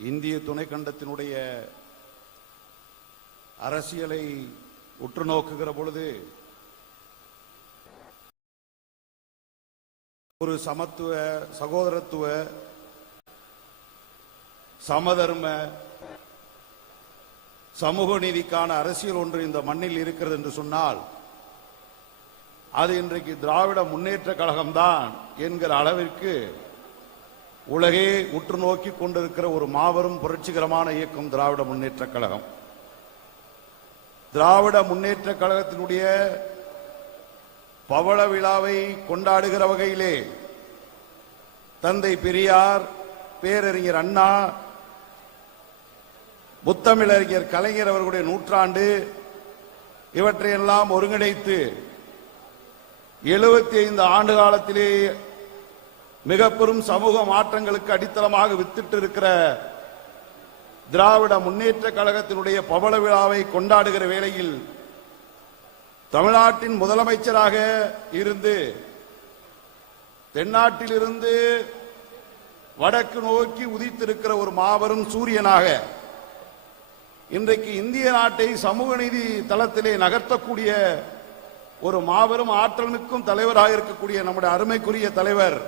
இந்திய துணைக்கண்டத்தினுடைய அரசியலை உற்று நோக்குகிற பொழுது ஒரு சமத்துவ சகோதரத்துவ சமதர்ம சமூக நீதிக்கான அரசியல் ஒன்று இந்த மண்ணில் இருக்கிறது என்று சொன்னால் அது இன்றைக்கு திராவிட முன்னேற்ற கழகம்தான் என்கிற அளவிற்கு உலகே உற்று நோக்கி கொண்டிருக்கிற ஒரு மாபெரும் புரட்சிகரமான இயக்கம் திராவிட முன்னேற்ற கழகம். திராவிட முன்னேற்ற கழகத்தினுடைய பவள விழாவை கொண்டாடுகிற வகையிலே தந்தை பெரியார் பேரறிஞர் அண்ணா முத்தமிழறிஞர் கலைஞர் அவர்களுடைய நூற்றாண்டு இவற்றையெல்லாம் ஒருங்கிணைத்து எழுபத்தி ஐந்து ஆண்டு காலத்திலே மிக பெரும் சமூக மாற்றங்களுக்கு அடித்தளமாக வித்திட்டு இருக்கிற திராவிட முன்னேற்ற கழகத்தினுடைய பவள விழாவை கொண்டாடுகிற வேளையில் தமிழ்நாட்டின் முதலமைச்சராக இருந்து தென்னாட்டிலிருந்து வடக்கு நோக்கி உதித்திருக்கிற ஒரு மாபெரும் சூரியனாக இன்றைக்கு இந்திய நாட்டை சமூக நீதி தளத்திலே நகர்த்தக்கூடிய ஒரு மாபெரும் ஆற்றலுக்கும் தலைவராக இருக்கக்கூடிய நம்முடைய அருமைக்குரிய தலைவர்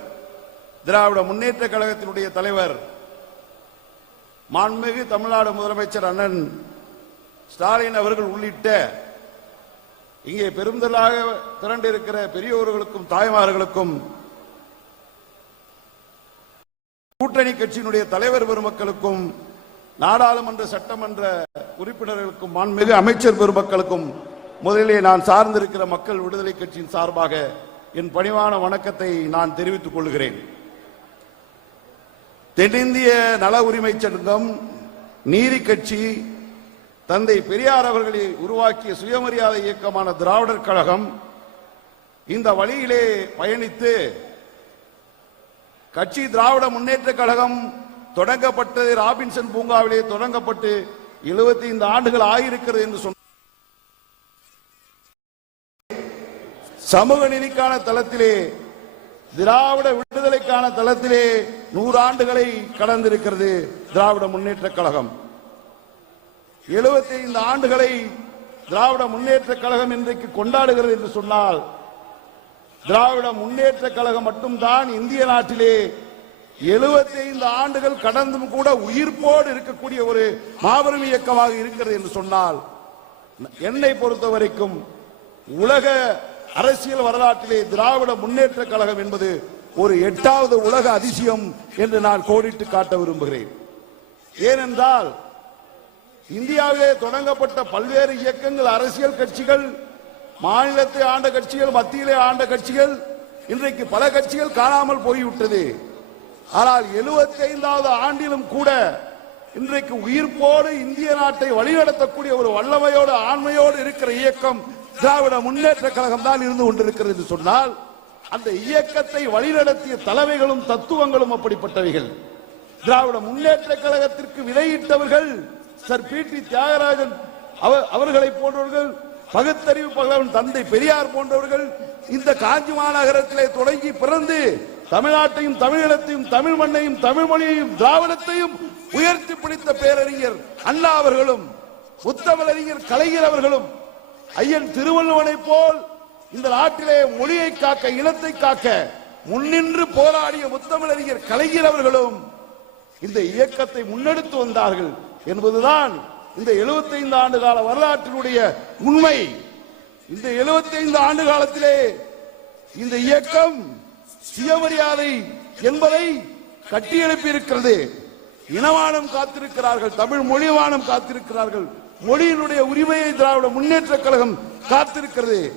திராவிட முன்னேற்ற கழகத்தினுடைய தலைவர் மாண்புமிகு தமிழ்நாடு முதலமைச்சர் அண்ணன் ஸ்டாலின் அவர்கள் உள்ளிட்ட இங்கே பெருந்தலாக திரண்டிருக்கிற பெரியோர்களுக்கும் தாய்மார்களுக்கும் கூட்டணி கட்சியினுடைய தலைவர் பெருமக்களுக்கும் நாடாளுமன்ற சட்டமன்ற உறுப்பினர்களுக்கும் மாண்புமிகு அமைச்சர் பெருமக்களுக்கும் முதலிலே நான் சார்ந்திருக்கிற மக்கள் விடுதலை கட்சியின் சார்பாக என் பணிவான வணக்கத்தை நான் தெரிவித்துக் கொள்கிறேன். தென்னிந்திய நல உரிமை சங்கம் நீதி கட்சி தந்தை பெரியார் அவர்களை உருவாக்கிய சுயமரியாதை இயக்கமான திராவிடர் கழகம் இந்த வழியிலே பயணித்து கட்சி திராவிட முன்னேற்ற கழகம் தொடங்கப்பட்டது ராபின்சன் பூங்காவிலே தொடங்கப்பட்டு 75 ஆண்டுகள் ஆகியிருக்கிறது என்று சொன்ன சமூக நீதிக்கான தளத்திலே திராவிட விடுதலைக்கான தளத்திலே நூறு ஆண்டுகளை கடந்திருக்கிறது திராவிட முன்னேற்ற கழகம். 75 ஆண்டுகளை திராவிட முன்னேற்ற கழகம் இன்றைக்கு கொண்டாடுகிறது என்று சொன்னால் திராவிட முன்னேற்ற கழகம் மட்டும்தான் இந்திய நாட்டிலே 75 ஆண்டுகள் கடந்தும் கூட உயிர்ப்போடு இருக்கக்கூடிய ஒரு மாபெரும் இயக்கமாக இருக்கிறது என்று சொன்னால் என்னை பொறுத்த வரைக்கும் உலக அரசியல் வரலாற்றிலே திராவிட முன்னேற்ற கழகம் என்பது ஒரு எட்டாவது உலக அதிசயம் என்று நான் கோடிட்டு காட்ட விரும்புகிறேன். ஏனென்றால் இந்தியாவிலே தொடங்கப்பட்ட பல்வேறு இயக்கங்கள் அரசியல் கட்சிகள் மாநிலத்தை ஆண்ட கட்சிகள் மத்தியிலே ஆண்ட கட்சிகள் இன்றைக்கு பல கட்சிகள் காணாமல் போய்விட்டது. ஆனால் 75வது ஆண்டிலும் கூட இன்றைக்கு உயிர்ப்போடு இந்திய நாட்டை வழிநடத்தக்கூடிய ஒரு வல்லமையோடு ஆண்மையோடு இருக்கிற இயக்கம் திராவிட முன்னேற்ற கழகம் தான் இருந்து கொண்டிருக்கிறது என்று சொன்னால் அந்த இயக்கத்தை வழிநடத்திய தலைமைகளும் தத்துவங்களும் அப்படிப்பட்டவைகள். திராவிட முன்னேற்ற கழகத்திற்கு விதையிட்டவர்கள் சர் பி டி தியாகராஜன் அவ- அவர்களை போன்றவர்கள் பகுத்தறிவு பகலவன் தந்தை பெரியார் போன்றவர்கள் இந்த காஞ்சி மாநகரத்திலே தொடங்கி பிறந்து தமிழ்நாட்டையும் தமிழீழத்தையும் தமிழ் மண்ணையும் தமிழ் மொழியையும் திராவிடத்தையும் உயர்த்தி பிடித்த பேரறிஞர் அண்ணா அவர்களும் முத்தமிழறிஞர் கலைஞர் அவர்களும் ஐயன் திருவள்ளுவனை போல் இந்த நாட்டிலே மொழியை காக்க இனத்தை காக்க முன்னின்று போராடிய முத்தமிழறிஞர் கலைஞர் அவர்களும் இந்த இயக்கத்தை முன்னெடுத்து வந்தார்கள் என்பதுதான் இந்த 75 ஆண்டு கால வரலாற்றினுடைய உண்மை. இந்த 75 ஆண்டு காலத்திலே இந்த இயக்கம் சுயமரியாதை என்பதை கட்டியெழுப்பி இருக்கிறது இனவானம் காத்திருக்கிறார்கள் தமிழ் மொழிவானம் காத்திருக்கிறார்கள். மொழியினுடைய உரிமையை திராவிட முன்னேற்ற கழகம் காத்திருக்கிறது.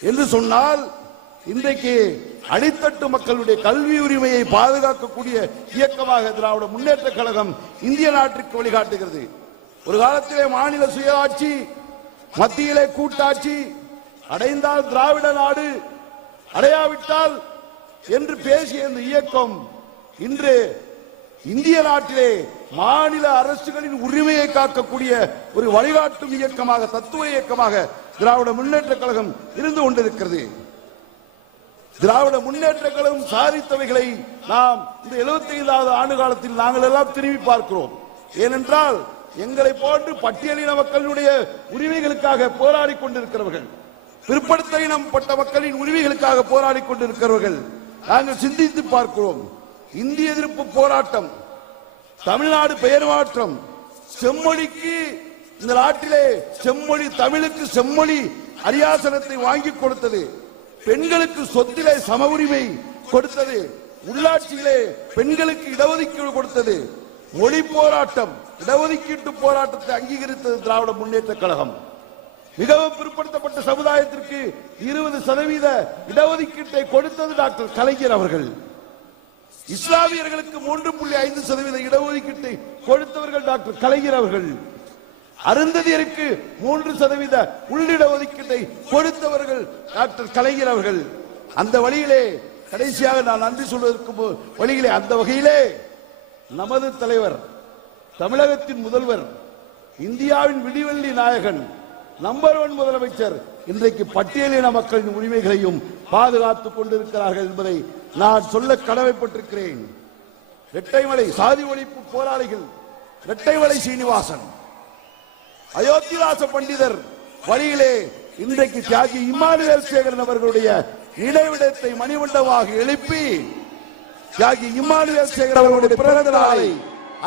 என்று சொன்னால் இன்றைக்கு அடித்தட்டு மக்களுடைய கல்வி உரிமையை பாதுகாக்கக்கூடிய இயக்கமாக திராவிட முன்னேற்ற கழகம் இந்திய நாட்டிற்கு வழிகாட்டுகிறது. ஒரு காலத்திலே மாநில சுயாட்சி மத்தியிலே கூட்டாட்சி அடைந்தால் திராவிட நாடு அடையாவிட்டால் என்று பேசிய இந்த இயக்கம் இன்று இந்திய நாட்டிலே மாநில அரசுகளின் உரிமையை காக்கக்கூடிய ஒரு வழிகாட்டும் இயக்கமாக தத்துவ இயக்கமாக திராவிட முன்னேற்ற கழகம் இருந்து கொண்டிருக்கிறது. திராவிட முன்னேற்ற கழகம் சாதித்தவைகளை நாம் இந்த 75வது ஆண்டு காலத்தில் நாங்கள் எல்லாம் திரும்பி பார்க்கிறோம். ஏனென்றால் எங்களை போன்று பட்டியலின மக்களுடைய உரிமைகளுக்காக போராடி கொண்டிருக்கிறவர்கள் பிற்படுத்த இனப்பட்ட மக்களின் உரிமைகளுக்காக போராடி கொண்டிருக்கிறவர்கள் நாங்கள் சிந்தித்து பார்க்கிறோம். இந்திய எதிர்ப்பு போராட்டம் தமிழ்நாடு பெயர் மாற்றம் செம்மொழிக்கு இந்த நாட்டிலே செம்மொழி தமிழுக்கு செம்மொழி அரியாசனத்தை வாங்கி கொடுத்தது பெண்களுக்கு சொத்திலே சம உரிமை கொடுத்தது உள்ளாட்சியிலே பெண்களுக்கு இடஒதுக்கீடு கொடுத்தது மொழி போராட்டம் இடஒதுக்கீட்டு போராட்டத்தை அங்கீகரித்தது திராவிட முன்னேற்ற கழகம். மிகவும் பிற்படுத்தப்பட்ட சமுதாயத்திற்கு இருபது சதவீத இடஒதுக்கீட்டை கொடுத்தது டாக்டர் கலைஞர் அவர்கள். இஸ்லாமியர்களுக்கு மூன்று புள்ளி ஐந்து சதவீத இடஒதுக்கீட்டை கொடுத்தவர்கள் டாக்டர் கலைஞர் அவர்கள். அருந்ததியருக்கு மூன்று சதவீத உள்ளிட ஒதுக்கீட்டை கொடுத்தவர்கள் டாக்டர் கலைஞர் அவர்கள். அந்த வழியிலே கடைசியாக நான் நன்றி சொல்வதற்கு வழியிலே அந்த வகையிலே நமது தலைவர் தமிழகத்தின் முதல்வர் இந்தியாவின் விடிவெள்ளி நாயகன் நம்பர் ஒன் முதலமைச்சர் இன்றைக்கு பட்டியலின மக்களின் உரிமைகளையும் பாதுகாத்துக் கொண்டிருக்கிறார்கள் என்பதை நான் சொல்ல கடமைப்பட்டிருக்கிறேன். இரட்டைமலை சாதி ஒழிப்பு போராளிகள் இரட்டைமலை சீனிவாசன். அயோத்திதாச பண்டிதர் வழியிலே இன்றைக்கு தியாகி இமானுவேல் சேகரன் அவர்களுடைய நினைவிடத்தை மணிமண்டமாக எழுப்பி தியாகி இமானுவேல் சேகர் அவர்களுடைய பிறந்த நாளை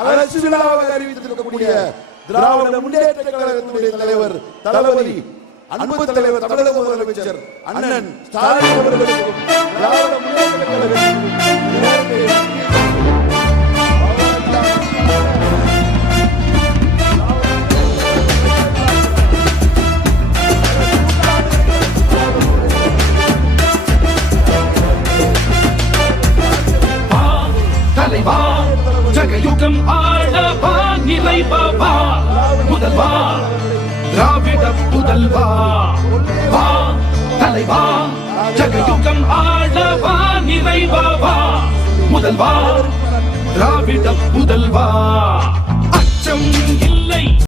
அரசு விழாவாக அறிவித்திருக்கக்கூடிய திராவிட முன்னேற்ற கழகத்தினுடைய தலைவர் தளபதி அன்பு தலைவர் தமிழக முதலமைச்சர் அண்ணன் ஸ்டாலின் அவர்களுக்கு திராவிட ஜகயுகம் ஆளவா நிலைவா முதல்வா திராவிட புதல்வா வா தலைவா. ஜகயுகம் ஆளவா நிறைவாவா முதல்வா திராவிட முதல்வா. அச்சம் இல்லை.